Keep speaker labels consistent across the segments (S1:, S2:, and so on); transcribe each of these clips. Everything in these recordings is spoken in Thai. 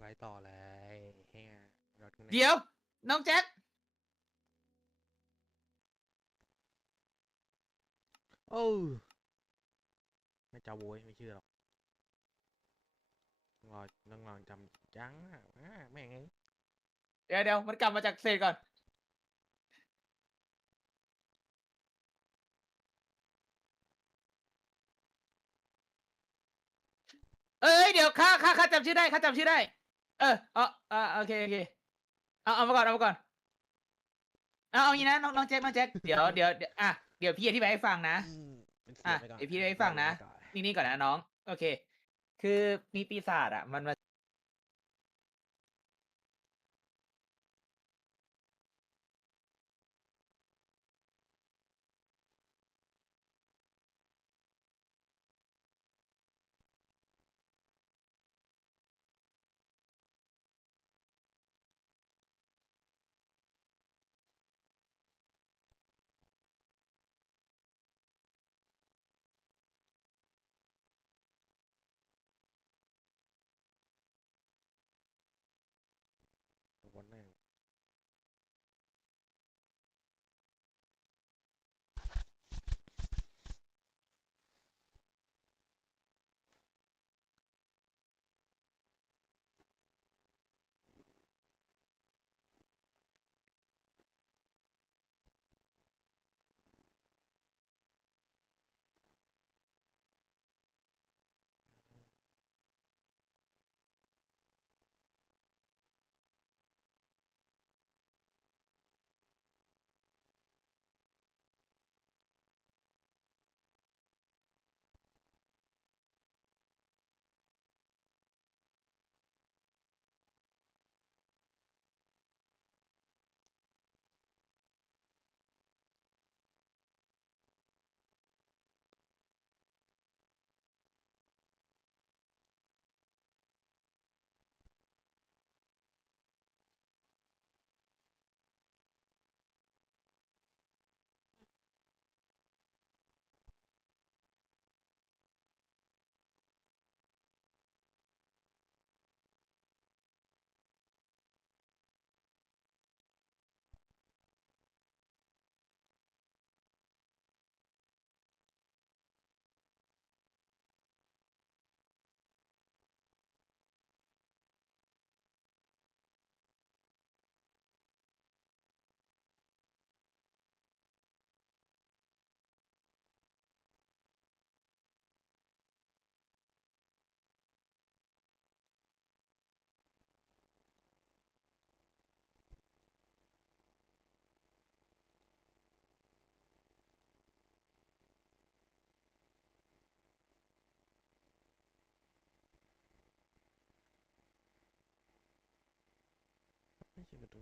S1: ไว้ต่อเลยเฮียรถข้างใน
S2: เดี๋ยว น้องแจ็ค
S1: โอ้ไม่จะโวยไม่เชื่อหรอกต้องรอต้องลองจำจังอะอ่าแม่งไง
S2: เดี๋ยวเดี๋ยวมันกลับมาจากเศษก่อน เอ้ยเดี๋ยวข้าข้าข้าจำชื่อได้ข้าจำชื่อได้ เออเอาอ่าโอเคโอเคเอาเอามาก่อนเอามาก่อนเอาเอางี้นะน้องน้องแจ็คน้องแจ็คเดี๋ยวเดี๋ยวเดี๋ยวอะเดี๋ยวพี่อธิบายให้ฟังนะ
S1: อืมเป็นสี
S2: อะ
S1: ไปก่อน
S2: เดี๋ยวพี่ได้ฟังนะ
S1: ไว้ก่อ
S2: นี่นี่ก่อนนะน้อง โอเค คือมีปีศาจอะ มันมา
S1: ไม่ใช่ป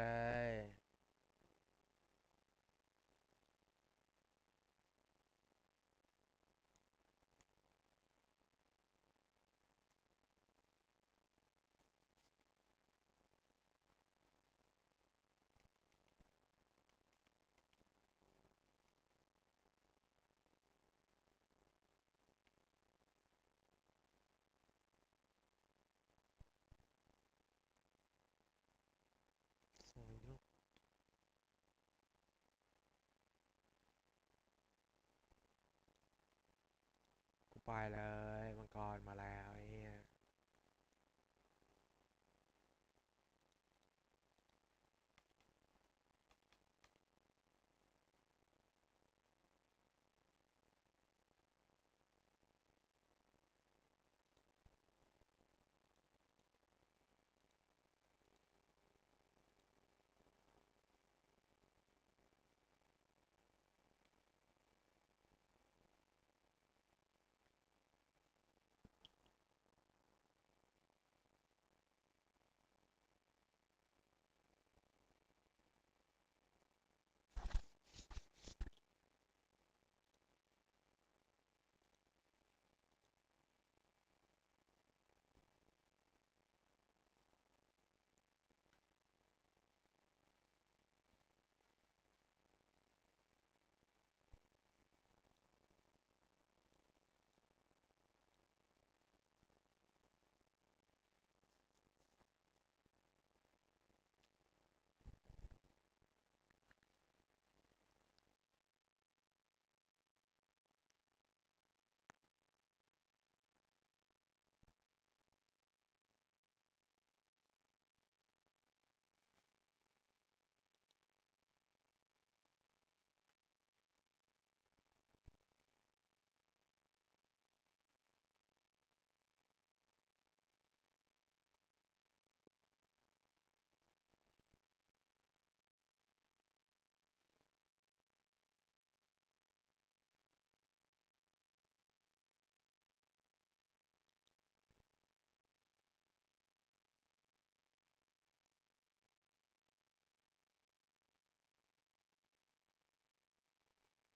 S1: ร ไปเลยมังกรมาแล้ว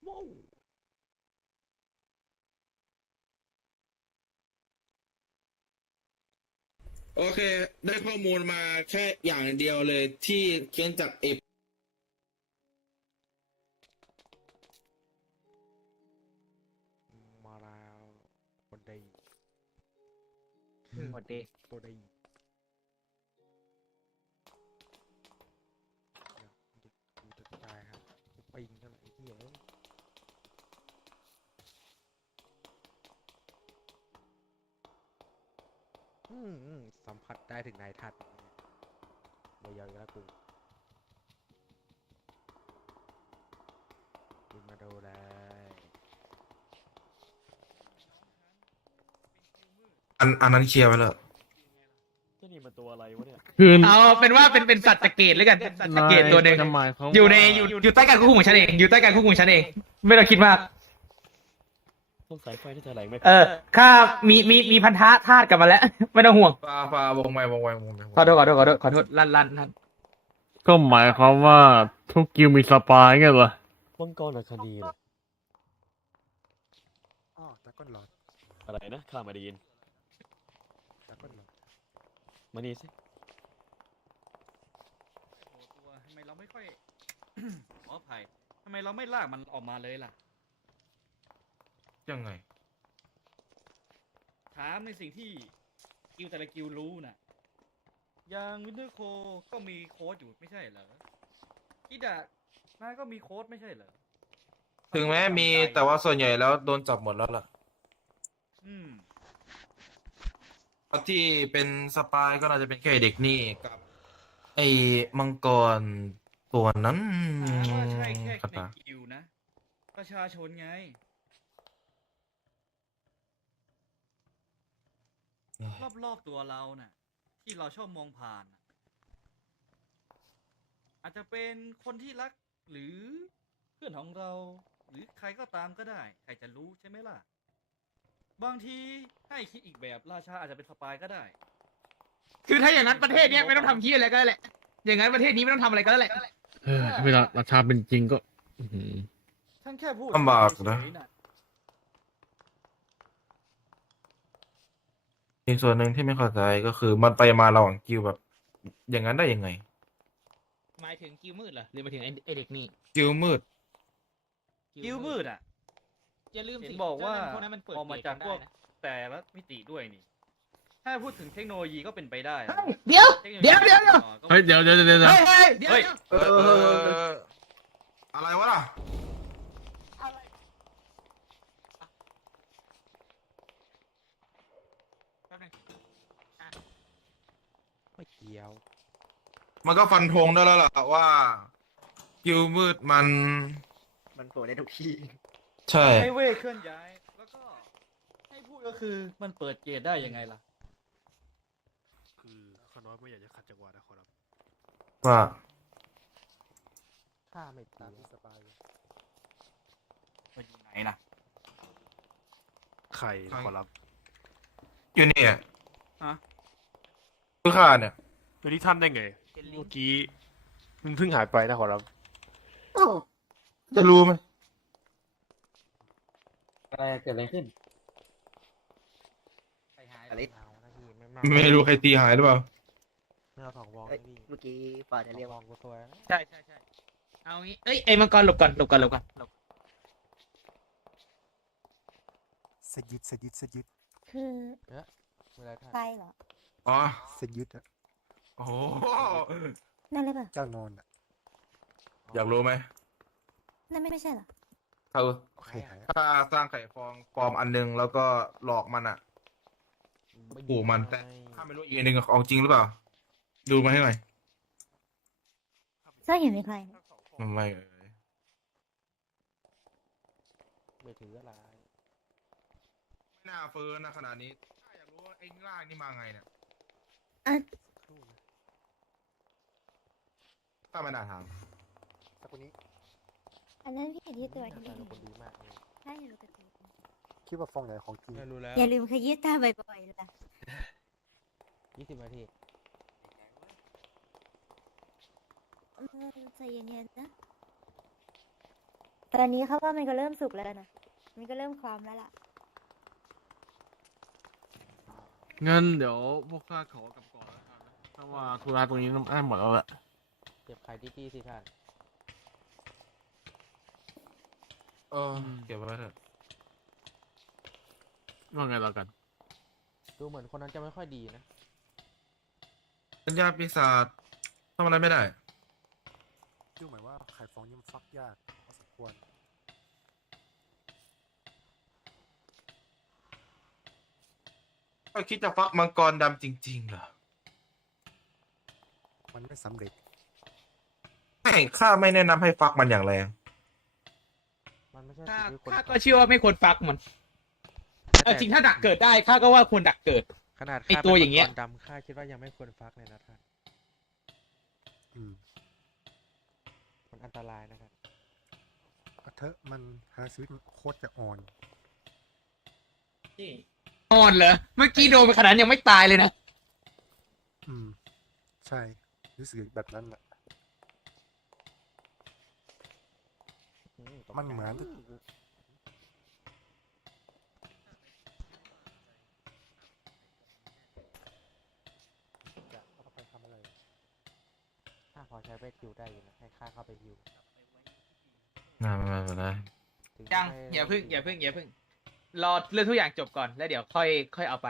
S1: ไอ้เหี้ยว้าว
S3: โอเค ได้ข้อมูลมาแค่อย่างเดียวเลยที่เขียนจากเอฟ
S1: มาแล้วคนใด
S2: หมดดี
S1: คนใด สัมผัสได้ถึงนายทัดเบอร์ยาวอีกแล้วกูบินมาดูเลย
S3: อันอันนั้นเคลียร์ไว้แล้ว
S4: ที่นี่มันตัวอะไรวะเนี่ย
S5: คือ
S2: เอาเป็นว่าเป็นเป็นสัตว์ตะเกตแล้วกันสัตว์ตะเกตตัวหนึ่ง
S5: ทำไมเขา
S2: อยู่ในอยู่อยู่ใต้การควบคุมของฉันเองอยู่ใต้การควบคุมของฉันเอง ไม่ต้องคิดมาก
S4: ต้นสายไฟที่แถลงไม่
S2: เออข้ามีมีมีพันธะธาตุกลับมาแล้ว ไม่ต้องห่วง
S3: ฟาฟาวงไว้วงไว้วงไว้
S2: ขอโทษขอโทษขอโทษขอโทษลั่นลั่นลั่น
S5: ก็หมายความว่าทุกกิลด์มีสปายไงเหรอ
S4: มังกรอัคดีเหรอ
S1: อ๋อตะก้อนหลอด
S4: อะไรนะข้าไม่ได้ยิน
S1: ตะก้อนหลอด
S4: มานี่สิ
S6: ตัวทำไมเราไม่ค่อย ขออภัยทำไมเราไม่ลากมันออกมาเลยล่ะ
S3: ยังไง
S6: ถามในสิ่งที่กิวแต่ละกิวรู้น่ะอย่างวินเทอร์โคก็มีโค้ดอยู่ไม่ใช่เหรอคิดอะนายก็มีโค้ดไม่ใช่เหรอ
S3: ถึงแม้มีแต่ว่าส่วนใหญ่แล้วโดนจับหมดแล้วล่ะ
S6: อืม
S3: เพราะที่เป็นสปายก็น่าจะเป็นแค่เด็กนี่กับ ไอ้มังกรตัวนั้น
S6: ถามว่าใช่แค่
S3: ครับ
S6: ใน
S3: นะ
S6: กิวนะ ประชาชนไง รอบๆตัวเราน่ะ ที่เราชอบมองผ่านน่ะอาจจะเป็นคนที่รักหรือเพื่อนของเรา หรือใครก็ตามก็ได้ ใครจะรู้ใช่ไหมล่ะ บางทีให้คิดอีกแบบราชาอาจจะเป็นสปายก็ได้
S2: คือถ้าอย่างนั้นประเทศเนี้ยไม่ต้องทำที่อะไรก็ได้แหละ อย่างนั้นประเทศนี้ไม่ต้องทำอะไรก็ได้แหละ
S5: เออเวลาราชาเป็นจริงก็ อื้อหือ
S6: ฉันแค่พูด
S3: ลำบากนะ
S6: เฉยๆ
S3: อีกส่วนหนึ่งที่ไม่เข้าใจก็คือมันไปมาระหว่างกิวแบบ อย่างนั้นได้ยังไง
S2: หมายถึงกิวมืดเหรอหรือหมายถึงไอ้ไอเด็กนี่
S3: กิวมืด
S6: กิ้วมืดอะ
S2: อย่าลืม
S6: เห็
S2: สิ
S6: นบอกว่า
S2: พวกนั้นมันเปิด
S6: ออกมา
S2: เผย
S6: จาก
S2: นได้
S6: พวก
S2: นะ
S6: แต่ละมิติด้วยนี่ ถ้าพูดถึงเทคโนโลยีก็เป็นไปได้นะ
S2: เดี๋ยว
S6: ทคโนโล
S2: เดี๋ยวเดี๋ยวเดี๋ยว
S6: ก็
S5: เฮ้ยเดี๋ยวเดี๋ยวเดี๋ยวเดี๋ยว
S2: เฮ้ยเฮ้ยเดี๋ยว
S6: เฮ้ย
S2: เดี๋ยว
S3: เอออะไรวะล่ะ
S2: แป๊บนึง
S1: ไม่เกี่ ยว
S3: มันก็ฟันธงได้แล้วล่ะว่ากิวมืดมัน
S7: มันโผล่ได้ทุกที่
S3: ใช่
S6: ให้เวทเคลื่อนย้าย แล้วก็ให้พูดก็คือมันเปิดเกตได้ยังไงล่ะ
S8: คือข้าน้อยไม่อยากจะขัดจังหวะนะขอรับ
S3: ว่า
S1: ข้าไม่
S8: ตา
S1: ตามม
S8: ที่สบาย
S6: มันอยู่ไหนนะ
S8: ไข่นะขอรับ
S3: อยู่นี่อะ
S6: ฮะ
S3: คือข้าเนี่ย
S8: เป็นที่ท่านได้ไงเมื่อกี้มันเพิ่งหายไปนะขอรับ
S3: จะรู้ไหม
S7: อะไรเกิดอะไรขึ้น
S1: ไปหาย
S7: อลิส
S1: เอานะพี่ไม่มา
S3: ไม่รู้ใครตีหายหรือเปล่า
S1: ไม่เอาสองวอง
S7: เอ้ย
S1: นะพี่
S7: เมื่อกี้ฝ่าจะเรียก
S1: สองว
S7: ว่า
S1: องกูสวยนะ
S2: ใช่ใช่ใช่เอางี้เอ้ยไอ้มังกรหลบก่อนหลบก่อนหลบก่อนหลบ
S9: สยึดสยึดสยึด
S10: คือ
S1: เวลาท่าน
S10: ไฟเหรอ
S3: อ๋อ
S9: สยึดอะ
S3: โอ้โห
S10: นั่นเลยเปล่า
S9: เจ้านอนอะ
S3: อยากรู้ไหม
S10: นั่นไม่ใช่เหรอ
S3: เขา
S9: โอเคหาย
S3: ถ้าสร้างไข่ฟองปลอมอันหนึงแล้วก็หลอกมันอะปลูกมันแต่ข้าไม่รู้อีกอันหนึ่งของจริงหรือเปล่า ดูมาให้หน่อย
S10: เจ้าเห็นมีใครไหม
S3: มันไม่เอ่ย
S1: ไม่ถืออะไร
S3: ไม่น่าเฟิร์นนะขนาดนี้ข้าอยากรู้ว่าไอ้ล่างนี่มาไงเนี่ย
S10: อะ
S3: ข้าไม่น่าถาม
S9: สักคนนี้
S10: อันนั้นพี่เห็นที่ตัวที่
S1: ท่า
S10: นี่
S1: นเป็นคนดีมากเลย
S10: ใช่รู้กันดี
S9: คิดว่าฟองไหนของจริง
S1: ไม่รู้แล้ว
S10: อย่าลืมขยี้ตาบ่อยๆล่ะ
S1: ยี่สิบนาที
S10: เออใจเย็นๆนะตอนนี้เขาว่ามันก็เริ่มสุกแล้วนะมันก็เริ่มความแล้วล่ะ
S5: งั้นเดี๋ยวพวกข้าขอกลับก่อนแล้วกันนะเพราะว่าธุระตรงนี้ได้หมดแล้วแหละ
S1: เก็บไข่ดีๆสิท่าน
S3: เออเก็บไว้เถอะ
S5: ว่าไงแล้วกัน
S1: ดูเหมือนคนนั้นจะไม่ค่อยดีนะ
S3: สัญญาปีศาจทำอะไรไม่ได้
S9: ดูเหมือนว่าไข่ฟองนี่มันฟักยากพอสมควร
S3: ก็คิดจะฟักมังกรดำจริงๆเหรอ
S9: มันไม่สำเร็จ
S3: ไม่ ข้าไม่แนะนำให้ฟักมันอย่างแรง
S1: มันไม่ใช่
S2: ข้า
S1: สิ่งที่คน
S2: ข้าก็
S1: ทำ
S2: เชื่อว่าไม่ควรฟักมันเอาจริงถ้าดักเกิดได้ข้าก็ว่าควรดักเกิด
S1: ขนาด
S2: ไอ้
S1: ข้า
S2: ตัว
S1: ป็น
S2: อย่างเงี้ย
S1: มักรดำข้าคิดว่ายังไม่ควรฟักเลยนะท่าน
S9: อืม
S1: มันอันตรายนะครับ
S9: เอาเถอะมันหาชีวิตมันโคตรจะอ่อน
S2: อ่อนเหรอเมื่อกี้โดนไปขนาดนั้นยังไม่ตายเลยนะ
S9: อืม ใช่ รู้สึกแบบนั้นแหละ
S1: อืตก
S9: มัน
S1: ใจ
S9: เหมือน จะเอาไปทำอะไร
S1: ข้าพอใช้ไปฮิวได้อยู่นะให้ข้าเข้าไปฮิว
S3: น่าไม่ไม่ได้
S1: ถึ
S2: ยัง
S1: ไม่
S2: อย่าพึ่ง อย่าพึ่ง อย่าพึ่ง รอเรื่องทุกอย่างจบก่อน แล้วเดี๋ยวค่อยค่อยเอาไป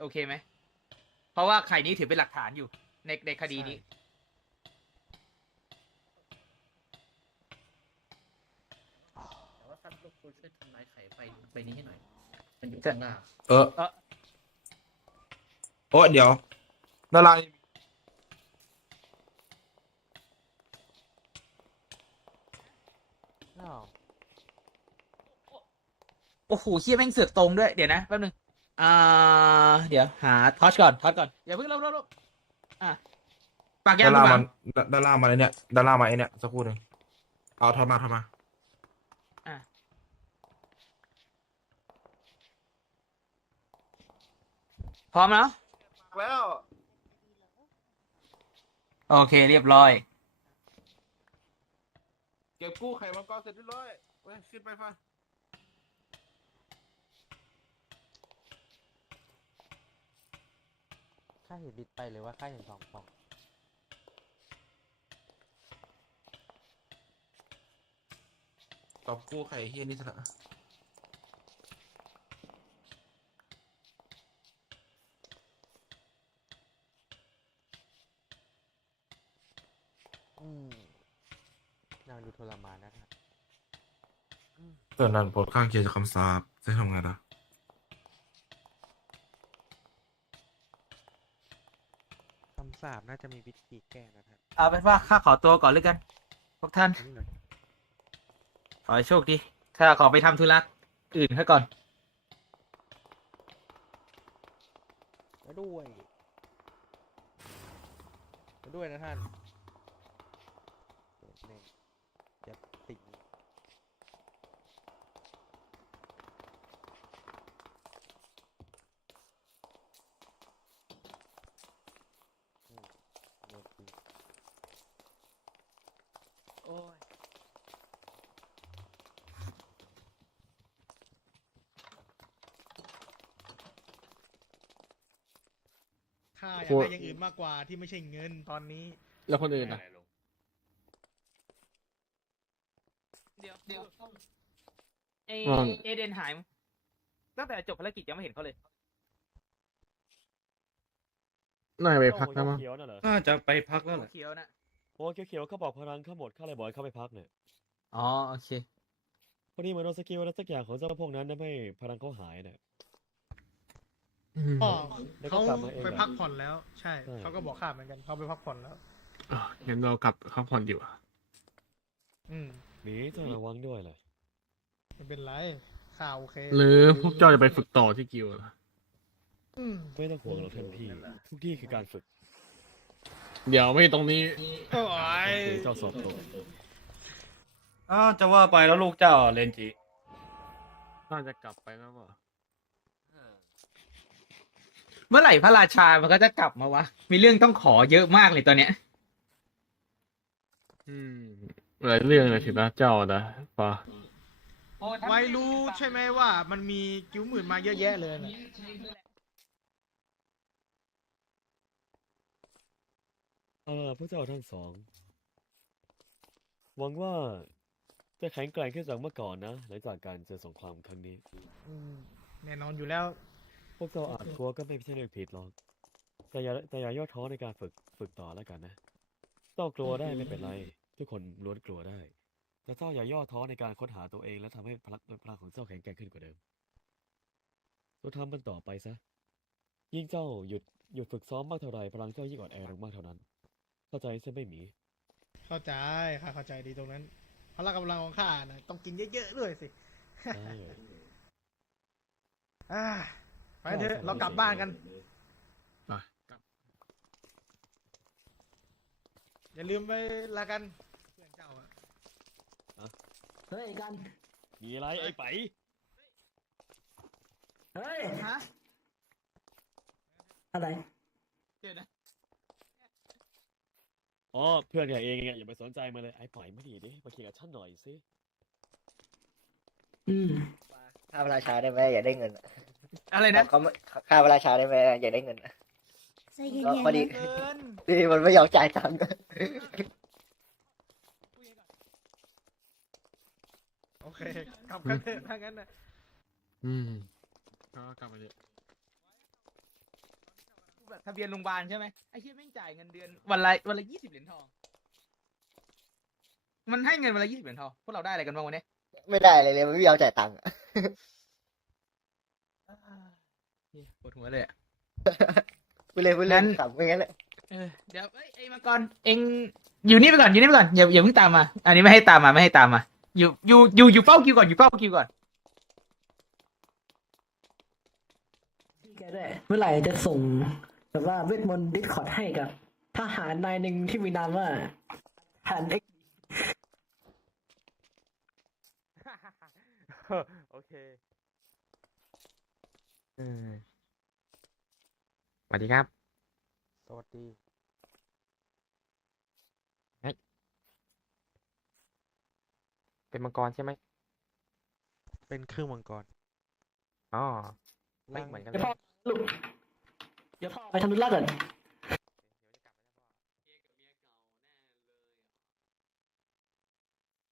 S2: โอเคไหม เพราะว่าไข่นี้ถือเป็นหลักฐานอยู่ ในในคดีนี้
S7: แต่ ว่าท่านรบกวนช่วยทำลายไข่ไฟใบนี้ให้หน่อย มันอยู่ข้างหน้า
S3: เออ
S2: เออ
S3: โอ้เดี๋ยวดารา
S1: อ้าว
S2: โอ้โหเฮียแม่งเสือกตรงด้วย เดี๋ยวนะแป๊บนึงอ่าเดี๋ยวหาทอชก่อนทอชก่อน อย่าเพิ่งลบลบลบอะปากยา
S3: ดางรา
S2: คุณห
S3: มั
S2: วั
S3: น
S2: ง
S3: ดาดารามาไอเนี่ยดารามาไอเนี่ยสักครู่หนึ่งเอาทอดมาทอดมา
S2: พร้อมแล้ว
S3: แล้ว
S2: โอเค เรียบร้อย
S3: เก็บกู้ไข่มังกรเสร็จเรียบร้อยเว้ยขึ้นไปฟ้า
S1: ข้าเห็นบิดไปหรือว่าข้าเห็นสองฟอง
S3: ตอบกู้ไข่เฮียนี่ซะละ
S1: นางดูทรมานนะท่าน
S3: ตอนนั้นผลข้างเคียงจากคำสาปจะทำไงล่ะ
S1: คำสาปน่าจะมีวิธีแก้นะท่าน
S2: เอาเป็นว่าข้าขอตัวก่อนเลยกัน พวกท่าน
S9: อันนี้หน่อย
S2: ขอให้โชคดีถ้าขอไปทำธุระอื่นให้ก่อน
S1: แล้วด้วยแล้วด้วยนะท่านเปิดแน่จะติ่งอืมโดนตี
S2: โอ้ย
S5: ข้า อยากได้อย่างอื่นมากกว่าที่ไม่ใช่เงินตอนนี้ แล้วคนอื่นอะ
S2: เดี๋ยวเดี๋ยวเอ
S5: ว่า
S2: เอเดนหายมั้งตั้งแต่จบภารกิจยังไม่เห็นเขาเลย
S5: น่าจะไปพักนะมั้ง
S4: เขียวๆนั่นเหรอ
S6: น่าจะไปพักแล้วแหละ
S2: เขียวนะ
S4: โอ้เขียวๆเขาบอกพลังเขาหมดข้าเลยบอกให้เขาไปพักเนี่ย
S2: อ๋อโอเค
S4: พอดีเหมือนโดนสกิลอะไรสักอย่างของเจ้าพวกนั้นทำให้พลังเขาหายเนี่ย
S5: อ๋อ
S4: แล้วก็
S5: เขา
S4: กลับมาเอง
S5: ไป
S4: อะ
S5: พักผ่อนแล้วใช่
S4: ใช่
S5: เขาก็บอกข้าเหมือนกัน เขาไปพักผ่อนแล้วงั้นเรากลับพักผ่อนดีกว่าอืม
S4: หนีต้องระวังด้วยแหละ
S5: ไม่เป็นไรข้าโอเคหรือพวกเจ้าจะไปฝึกต่อที่กิวเหรอ
S4: ไม่ต้องห่วงหรอกท่านพี่ทุกที่คือการฝึก
S5: เดี๋ยวไม่ตรงนี้ โอ้ย
S4: คือเจ้าสอบตก
S6: อ้าวจะว่าไปแล้วลูกเจ้าเลนจิ
S5: น่าจะกลับไปแล้วป่ะ
S2: เมื่อไหร่พระราชามันก็จะกลับมาวะ มีเรื่องต้องขอเยอะมากเลยตอนเนี้ย
S5: อืมหลายเรื่องเลยสินะเจ้านะปะ
S2: ไม่รู้ใช่ไหมว่า มันมีกิ้วหมื่นมาเยอะแยะเลย
S4: เอาล่ะพวกเจ้าทั้งสอง หวังว่า จะแข็งแกร่งขึ้นจากเมื่อก่อนนะ หลังจากการเจอสงครามครั้งนี้
S2: แน่นอนอยู่แล้ว
S4: พ วกเจ้าอาจกลัวก็ไม่ใช่เรื่องผิดหรอก แต่อย่าแต่อย่าย่อท้อในการฝึกฝึกต่อแล้วกันนะเจ้ากลัวได้ไม่เป็นไร ทุกคนล้วนกลัวได้ แต่เจ้าอย่าย่อท้อในการค้นหาตัวเอง และทำให้พลังพลังของเจ้าแข็งแกร่งขึ้นกว่าเดิมเราทำมันต่อไปซะ ยิ่งเจ้าหยุดหยุดฝึกซ้อมมากเท่าไรพลังเจ้ายิ่งอ่อนแอลงมากเท่านั้น เข้าใจใช่ไหมหมี
S2: เข้าใจข้าเข้าใจดีตรงนั้นพละกำลังของข้านะต้องกินเยอะๆด้วยสิ
S4: ได้
S2: อ่า ไปเถอะเรากลับบ้านกัน
S5: อะกลับ
S2: อย่าลืมไปละกันเพื่อนเจ้าอะ
S7: เฮ้ยกัน
S4: มีอะไรไอ้ไป
S7: เฮ้ย
S2: ฮะ
S7: อะไร
S2: เดี๋ยวนะ
S4: อ๋อเพื่อนแกเองอะอย่าไปสนใจมันเลยไอ้ปล่อยมาดีดิมาเคลียร์กับฉันหน่อยสิ
S7: อืม
S11: ค่าพระราชาได้ไหมอย่าได้เงินอะ
S2: อะไรนะ
S11: เขาไม่ค่าพระราชาได้ไหมอย่าได้เงินอะ
S10: ใจเย็น
S11: ก็
S10: ๆ
S11: พอดี
S10: นะ
S2: เกิน
S11: ดีมันไม่ยอมจ่ายตังค์
S2: โอเคกลับกันเถอะถ้างั้นนะ
S5: อืมก็กลับมาเยอะ
S2: แบบทะเบียนโรงพยาบาลใช่ไหมไอ้เหี้ยแม่งจ่ายเงินเดือนวันละวันละยี่สิบเหรียญทอง มันให้เงินวันละยี่สิบเหรียญทองพวกเราได้อะไรกันบ้างวันนี้
S11: ไม่ได้เลยเลยมันไม่ยอมจ่ายตังค์อะ
S2: เหี้ย ปวดหัวเลยอะ
S11: พูดเลยพูดเล่
S2: งั้
S11: น
S2: น
S11: ขำไม่งั้นเลย
S2: เออเดี๋ยวเอ้ยไอ้มังกรเอ็งอยู่นี่ไปก่อนอยู่นี่ไปก่อนอย่าอย่าเพิ่งตามมา อันนี้ไม่ให้ตามมาไม่ให้ตามมา อยู่อยู่อยู่อยู่เฝ้าคิวก่อนอยู่เฝ้าคิวก่อน
S7: แกด้วยเมื่อไหร่จะส่งแบบว่าเวทมนต์ดิสคอร์ดให้กับ ทหารนายหนึ่งที่มีนามว่าทหารเอ็ก
S12: โอเค สวัสดีครับ สวัสดีเฮ้ยเป็นมังกรใช่ไหม
S1: เป็นครึ่งมังกร
S12: อ๋อไม่เหมือนกัน
S7: เดี๋ยว
S12: เล
S7: พ่อยลูกเดี๋ยวพ่อไปทำธุระก่อน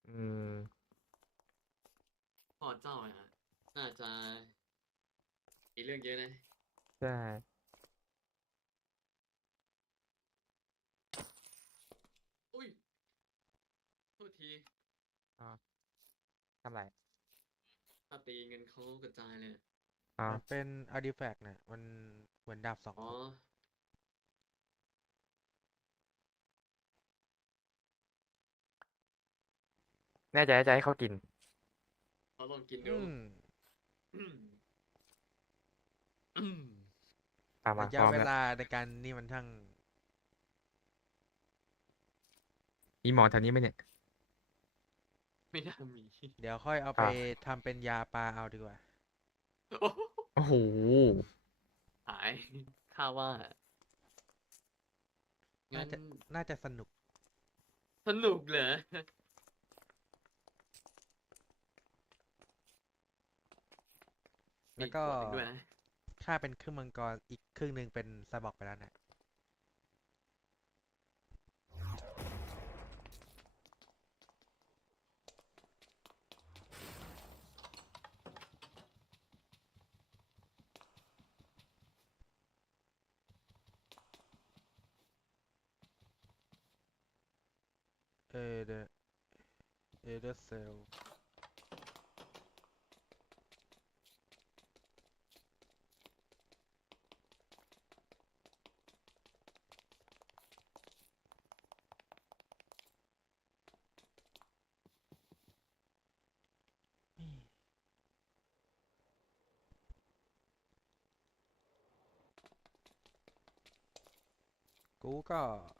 S12: อืม
S13: พ่อเจ้าอะน่าจะ มีเรื่องเยอะนะ
S12: ใช่
S13: อุ้ยโทษที
S12: ทำไร
S13: ถ้าตีเงินเขากระจายเลยอะ
S12: อ๋อ
S1: มันเป็นอาร์ติแฟกต์เนี่ยมันเหมือนดาบสอง
S13: อ๋อ
S12: แน่ใจจะให้เขากิน
S13: เขาลองกินดู
S1: อืม
S13: อืมอืม
S12: ตามมา
S1: ระยะ
S12: พร้อม
S1: เว
S12: แล้ว
S1: ลาในการนี่มันทั้ง
S12: มีหมอแถวนี้ไหมเนี่ย
S13: ไม่น่ามี
S1: เดี๋ยวค่อยเอาไปทำเป็นยาปลาเอาดีกว่า
S13: โอ้โห
S12: โอ้โห
S13: หายข้าว่างั้
S1: น่านจะ น่าจะสนุก
S13: สนุกเหรอ
S1: แล้วก็
S13: มีขดหนึ่งด้วยนะ
S1: ค่าเป็นครึ่งมังกร อีกครึ่งหนึ่งเป็นซาบอกไปแล้วนะเอเดเอเดเซล กู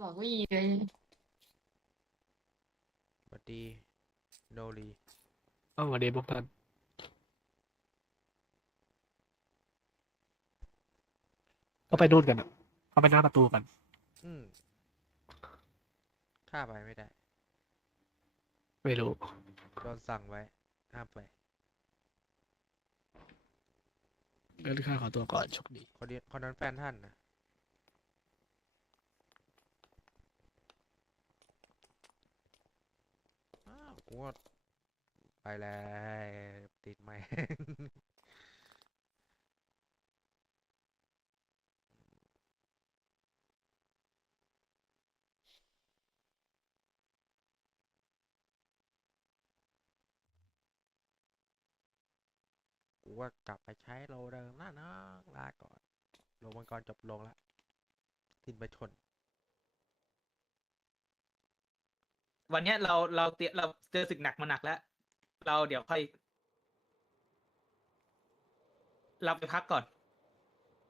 S13: บอกไม่มีเลย
S1: สวัสดีโนรี
S8: เอ้าสวัสดีพวกท่านก็ไปนู่นกันอะก็ไปหน้าประตูกัน
S1: อืมข้าไปไม่ได้
S8: ไม่รู้
S1: โดนสั่งไว้ห้ามไป
S8: งั้นข้าขอตัวก่อนโชคดี
S1: คนนี้คนนั้นแฟนท่านนะอ้า ว่าไปแล้วติดไหมกูว่ากลับไปใช้โลเดิมนะน้องลาก่อนโลมังกรจบลงละสิ้นไปชน
S2: วันเนี้ยเราเราเตรียเราเจอศึกหนักมาหนักแล้ว เราเดี๋ยวค่อย เราไปพักก่อน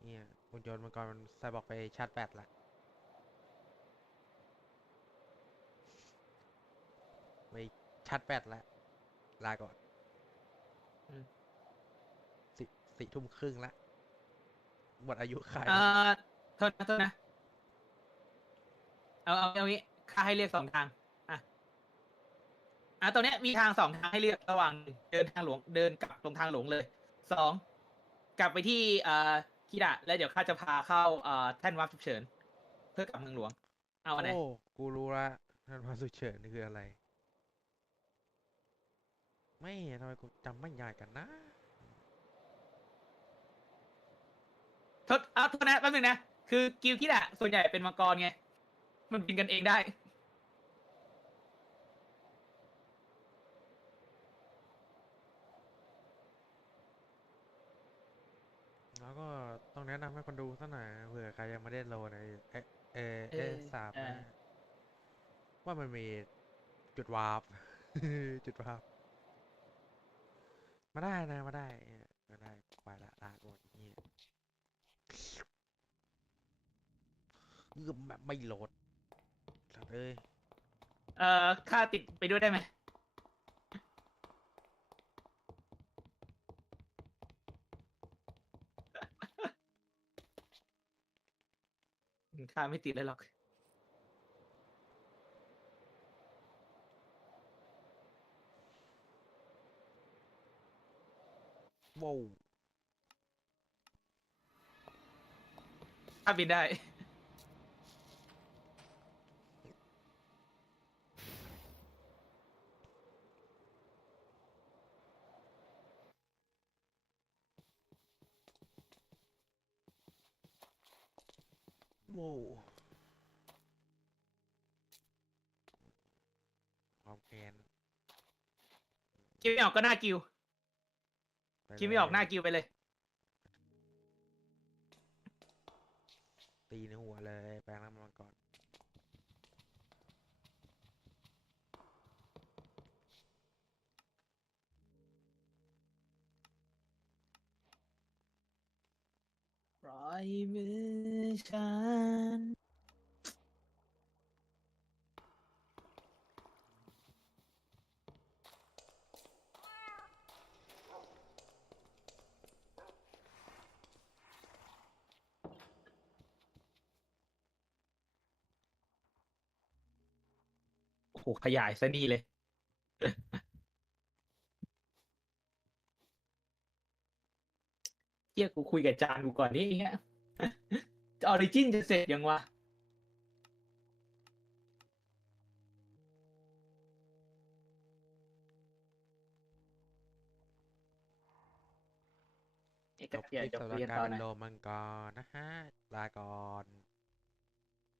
S1: เนี่ยคุณโยนมังกรมันใส่บอกไปชาร์จแบตละไปชาร์จแบตละลาก่อน
S2: อืม
S1: สี่สี่ทุ่มครึ่งละหมดอายุขาย
S2: เอ่อโทษนะโทษนะ เอาเอาเอางี้ค่าให้เลือกสองทาง อะอะตอนเนี้ยมีทางสองทางให้เลือกระหว่างเดินทางหลวงเดินกลับตรงทางหลวงเลยสองกลับไปที่เอ่อคิดะแล้วเดี๋ยวข้าจะพาเข้าเอ่อแท่นวัดฉุกเฉิน เพื่อกลับเมืองหลวง เอาอันไหน
S1: โอ้กูรู้ละท่านพระสุเฉินนี่คืออะไร ไม่ทำไมกูจำไม่ยากกันนะ
S2: โทษเอาโทษนะแป๊บนึงนะ คือกิลคิดอะส่วนใหญ่เป็นมังกรไง มันบินกันเองได้
S1: แล้วก็ต้องแนะนำให้คนดูสักหน่อยเผื่อใครยังไม่ได้โหลดในเอเอเอ
S2: เออ
S1: สาม
S2: อ่า
S1: นะว่ามันมีจุดวาร์ป จุดวาร์ปมาได้นะมาได้เออมาได้ไปละลาก่อนนี่เกือบแบบไม่โหลดสัตว์เอ้ย
S2: เอ่อค่าติดไปด้วยได้ไหม ค่าไม่ติดเลยหรอก
S1: ว้าว
S2: ค่าบินได้
S1: ว้าวความแค้น
S2: คิดไม่ออกก็หน้ากิว
S1: ป
S2: คิดไม่ออกหน้า
S1: เลย
S2: กิวไปเลย
S1: ตีในหัวเลย แปลงร่างมังกร
S2: ปล่อยมือฉัน โอ้โหขยายซะนี่เลยเฮียกูคุยกับจานกูก่อนนี่เงี้ยออริจินจะเสร็จยังวะเอก
S1: จบค
S2: เพีย
S1: ลิป
S2: จบ
S1: สำหรับ
S2: เรียน
S1: การ
S2: ตอน
S1: เป็น
S2: ไหน
S1: โลมังกรนะฮะ ลาก่อน